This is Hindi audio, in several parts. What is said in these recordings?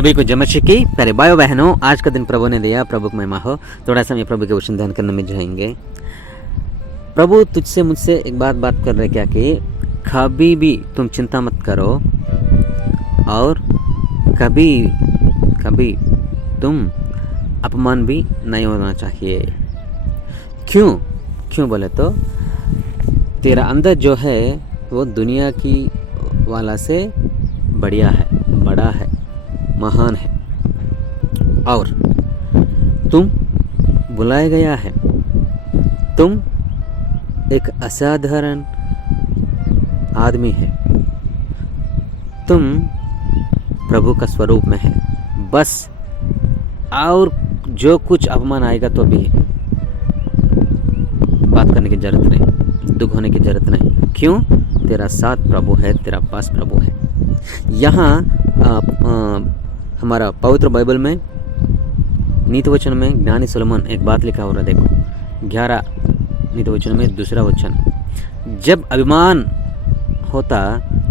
सभी को जमशे की प्यारे भाइयों बहनों, आज का दिन प्रभु ने दिया, प्रभु की महिमा हो। थोड़ा सा मैं प्रभु के वचन ध्यान करने में जाएंगे। प्रभु तुझसे मुझसे एक बात कर रहे क्या कि कभी भी तुम चिंता मत करो और कभी कभी तुम अपमान भी नहीं होना चाहिए। क्यों बोले तो तेरा अंदर जो है वो दुनिया की वाला से बढ़िया है, बड़ा है, महान है और तुम बुलाया गया है। तुम एक असाधारण आदमी है, तुम प्रभु का स्वरूप में है। बस और जो कुछ अपमान आएगा तो भी बात करने की जरूरत नहीं, दुख होने की जरूरत नहीं। क्यों? तेरा साथ प्रभु है, तेरा पास प्रभु है। यहाँ हमारा पवित्र बाइबल में नीति वचन में ज्ञानी सुलेमान एक बात लिखा हो रहा है। देखो 11 नीति वचन में 2 वचन, जब अभिमान होता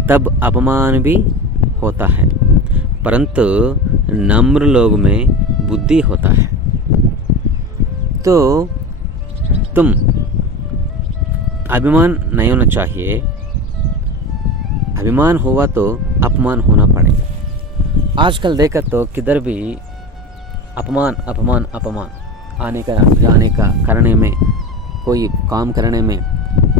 तब अपमान भी होता है, परंतु नम्र लोग में बुद्धि होता है। तो तुम अभिमान नहीं होना चाहिए। अभिमान हुआ तो अपमान होना पड़ेगा। आजकल देखा तो किधर भी अपमान आने का जाने का करने में, कोई काम करने में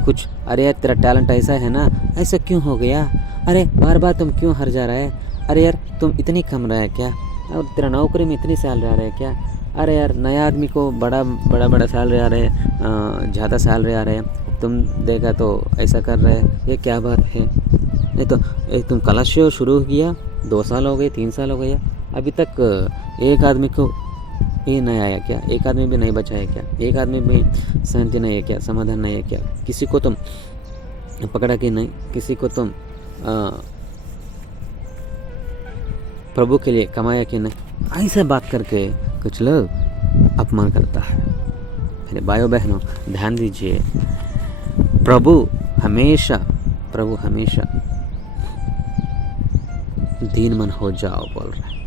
कुछ, अरे यार तेरा टैलेंट ऐसा है ना, ऐसा क्यों हो गया, अरे बार बार तुम क्यों हार जा रहा है, अरे यार तुम इतनी कम रहा है क्या, और तेरा नौकरी में इतनी सैलरी आ रहा है क्या, अरे यार नया आदमी को बड़ा सैलरी आ रहे हैं, ज़्यादा सैलरी आ रहे हैं, तुम देखा तो ऐसा कर रहे हैं, ये क्या बात है। नहीं तो तुम क्लास शुरू किया 2 साल हो गए, 3 साल हो गया, अभी तक एक आदमी को ये नहीं आया क्या, एक आदमी भी नहीं बचा है क्या, एक आदमी भी शांति नहीं है क्या, समाधान नहीं है क्या, किसी को तुम पकड़ा कि नहीं, किसी को तुम प्रभु के लिए कमाया कि नहीं। ऐसे बात करके कुछ लोग अपमान करता है। मेरे भाइयों बहनों ध्यान दीजिए, प्रभु हमेशा दीन मन हो जाओ बोल रहा है।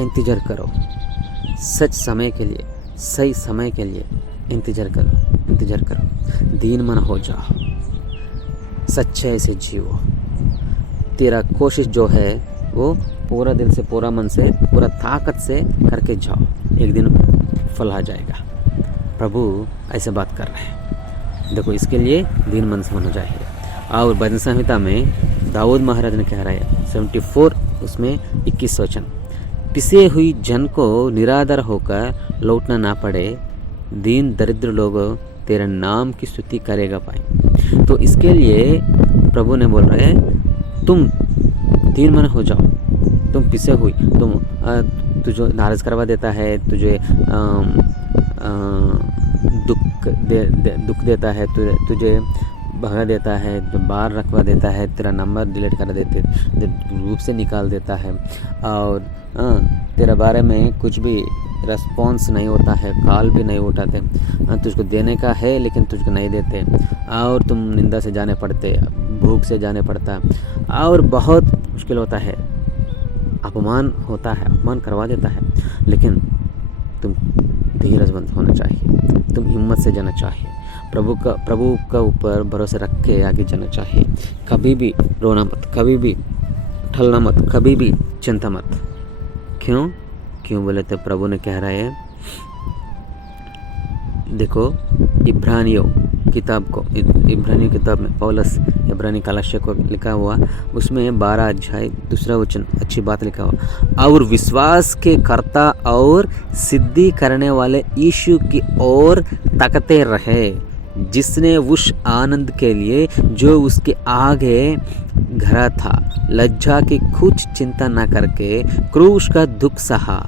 इंतजार करो, सच समय के लिए, सही समय के लिए इंतजार करो, दीन मन हो जाओ, सच्चाई से जियो। तेरा कोशिश जो है वो पूरा दिल से, पूरा मन से, पूरा ताकत से करके जाओ, एक दिन फल आ जाएगा। प्रभु ऐसे बात कर रहे हैं। देखो इसके लिए दीन मन से होना चाहिए। और भजन संहिता में दाऊद महाराज ने कह रहा है 74 उसमें 21 वचन, पिसे हुई जन को निरादर होकर लौटना ना पड़े, दीन दरिद्र लोग तेरे नाम की स्तुति करेगा पाए। तो इसके लिए प्रभु ने बोल रहे हैं तुम दीन मन हो जाओ, तुम पिसे हुई, तुम तुझे नाराज करवा देता है, तुझे दुख देता है, तुझे भगा देता है, जो बाहर रखवा देता है, तेरा नंबर डिलीट कर देते रूप से निकाल देता है, और तेरे बारे में कुछ भी रिस्पॉन्स नहीं होता है, कॉल भी नहीं उठाते, तुझको देने का है लेकिन तुझको नहीं देते, और तुम निंदा से जाने पड़ते, भूख से जाने पड़ता, और बहुत मुश्किल होता है, अपमान होता है, अपमान करवा देता है। लेकिन तुम धीरजमंद होना चाहिए, तुम हिम्मत से जाना चाहिए, प्रभु का ऊपर भरोसा रख के आगे जाना चाहिए। कभी भी रोना मत, कभी भी ठलना मत, कभी भी चिंता मत। क्यों बोले तो प्रभु ने कह रहा है, देखो इब्रानियों किताब में पौलुस इब्रानी कलश को लिखा हुआ, उसमें 12 अध्याय 2 वचन अच्छी बात लिखा हुआ, और विश्वास के कर्ता और सिद्धि करने वाले यीशु की ओर ताकते रहे, जिसने उस आनंद के लिए जो उसके आगे घरा था, लज्जा की कुछ चिंता न करके क्रूस का दुख सहा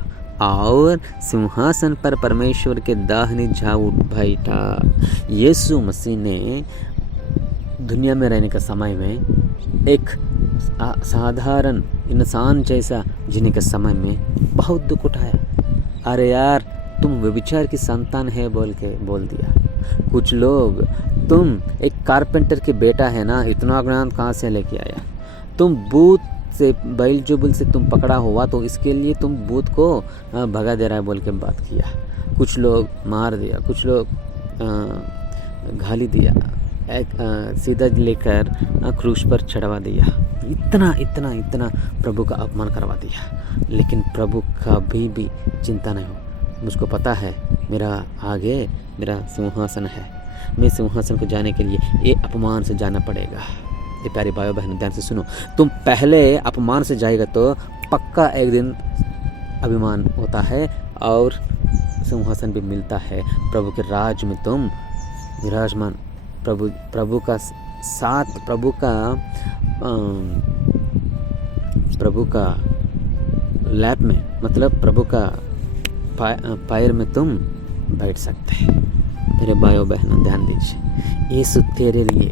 और सिंहासन पर परमेश्वर के दाहिने जा बैठा। यीशु मसीह ने दुनिया में रहने का समय में एक साधारण इंसान जैसा जीने के समय में बहुत दुख उठाया। अरे यार तुम व्यभिचार की संतान है बोल दिया। कुछ लोग तुम एक कारपेंटर की बेटा है ना, इतना ज्ञान कहाँ से लेके आया, तुम भूत से बैल से तुम पकड़ा हुआ तो इसके लिए तुम भूत को भगा दे रहा है बोल के बात किया। कुछ लोग मार दिया, कुछ लोग गाली दिया, एक सीधा लेकर क्रूस पर चढ़वा दिया। इतना इतना इतना प्रभु का अपमान करवा दिया, लेकिन प्रभु कभी भी चिंता नहीं हो। मुझको पता है मेरा आगे मेरा सिंहासन है, मैं सिंहासन को जाने के लिए ये अपमान से जाना पड़ेगा। ये प्यारे भाइयों बहनों ध्यान से सुनो, तुम पहले अपमान से जाएगा तो पक्का एक दिन अभिमान होता है और सिंहासन भी मिलता है। प्रभु के राज में तुम विराजमान, प्रभु का साथ, प्रभु का लैप में, मतलब प्रभु का पैर में तुम बैठ सकते हैं। मेरे भाइयों बहनों ध्यान दीजिए, यीशु तेरे लिए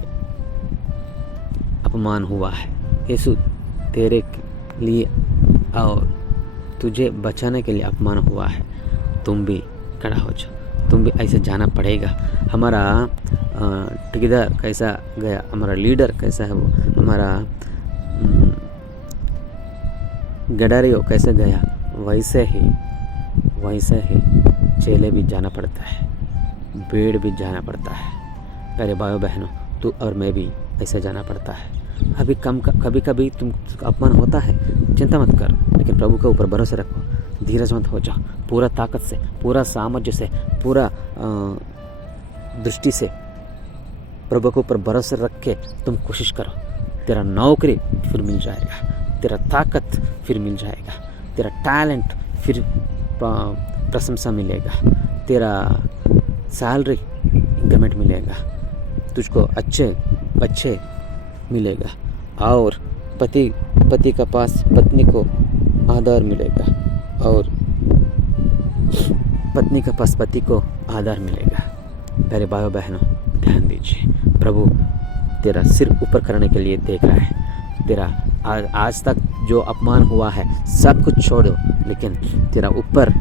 अपमान हुआ है, यीशु तेरे लिए और तुझे बचाने के लिए अपमान हुआ है। तुम भी खड़ा हो जाओ, तुम भी ऐसे जाना पड़ेगा। हमारा ठेकेदार कैसा गया, हमारा लीडर कैसा है, वो हमारा गडारियो कैसे गया, वैसे ही चेले भी जाना पड़ता है, भीड़ भी जाना पड़ता है। मेरे भाइयों बहनों, तू और मैं भी ऐसे जाना पड़ता है। कभी कभी तुम अपमान होता है, चिंता मत कर, लेकिन प्रभु के ऊपर भरोसा रखो, धीरजवंत हो जाओ, पूरा ताकत से, पूरा सामर्थ्य से, पूरा दृष्टि से प्रभु के ऊपर भरोसा रख के तुम कोशिश करो। तेरा नौकरी फिर मिल जाएगा, तेरा ताकत फिर मिल जाएगा, तेरा टैलेंट फिर प्रशंसा मिलेगा, तेरा सैलरी इंक्रीमेंट मिलेगा, तुझको अच्छे बच्चे मिलेगा, और पति का पास पत्नी को आदर मिलेगा, और पत्नी के पास पति को आदर मिलेगा। मेरे भाइयों बहनों ध्यान दीजिए, प्रभु तेरा सिर ऊपर करने के लिए देख रहा है। तेरा आज तक जो अपमान हुआ है सब कुछ छोड़ दो, लेकिन तेरा ऊपर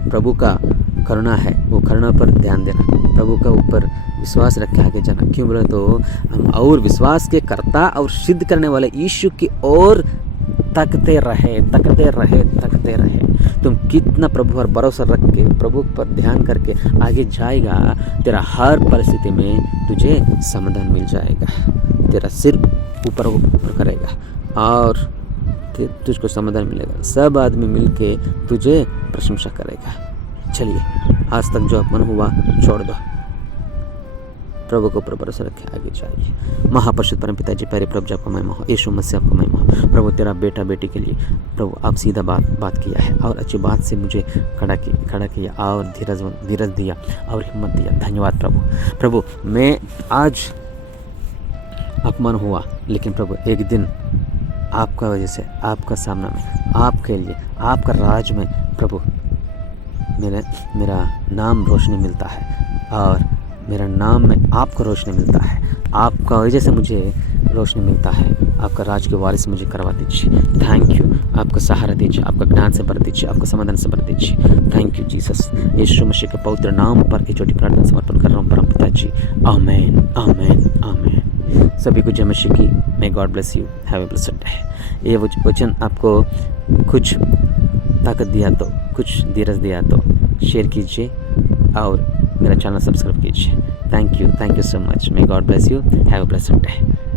प्रभु का करुणा है, वो करुणा पर ध्यान देना, प्रभु का ऊपर विश्वास रख के आगे जाना। क्यों बोले तो हम और विश्वास के कर्ता और सिद्ध करने वाले यीशु की ओर तकते रहे। तुम कितना प्रभु पर भरोसा रख के, प्रभु पर ध्यान करके आगे जाएगा, तेरा हर परिस्थिति में तुझे समाधान मिल जाएगा। तेरा सिर ऊपर करेगा और तुझको समाधान मिलेगा। सब आदमी मिलके तुझे प्रशंसा करेगा। चलिए, आज तक जो अपमान हुआ छोड़ दो, प्रभु को ऊपर भरोसा रखे आगे जाइए। महापरिशुद्ध परम पिताजी, प्यारे प्रभु जी आपका महिमा हो, यीशु मसीह आपका महिमा हो। प्रभु तेरा बेटा बेटी के लिए प्रभु आप सीधा बात किया है और अच्छी बात से मुझे खड़ा किया और धीरज दिया और हिम्मत दिया। धन्यवाद प्रभु। मैं आज अपमान हुआ, लेकिन प्रभु एक दिन आपका वजह से, आपका सामना में, आपके लिए, आपका राज में प्रभु मेरा नाम रोशनी मिलता है और मेरा नाम में आपको रोशनी मिलता है। आपका वजह से मुझे रोशनी मिलता है। आपका राज के वारिस मुझे करवा दीजिए। Thank you. आपका सहारा दीजिए, आपका ज्ञान से भर दीजिए, आपका समाधान से भर दीजिए। Thank you Jesus. यीशु मसीह के पवित्र नाम पर ये छोटी प्रार्थना समर्पण कर रहा हूँ परम पिताजी। आमीन आमीन आमीन। सभी को जय मसीह की। May God bless you. Have a blessed day. ये वचन आपको कुछ ताकत दिया तो, कुछ धीरज दिया तो शेयर कीजिए और मेरा चैनल सब्सक्राइब कीजिए। Thank you so much. May God bless you. Have a blessed day.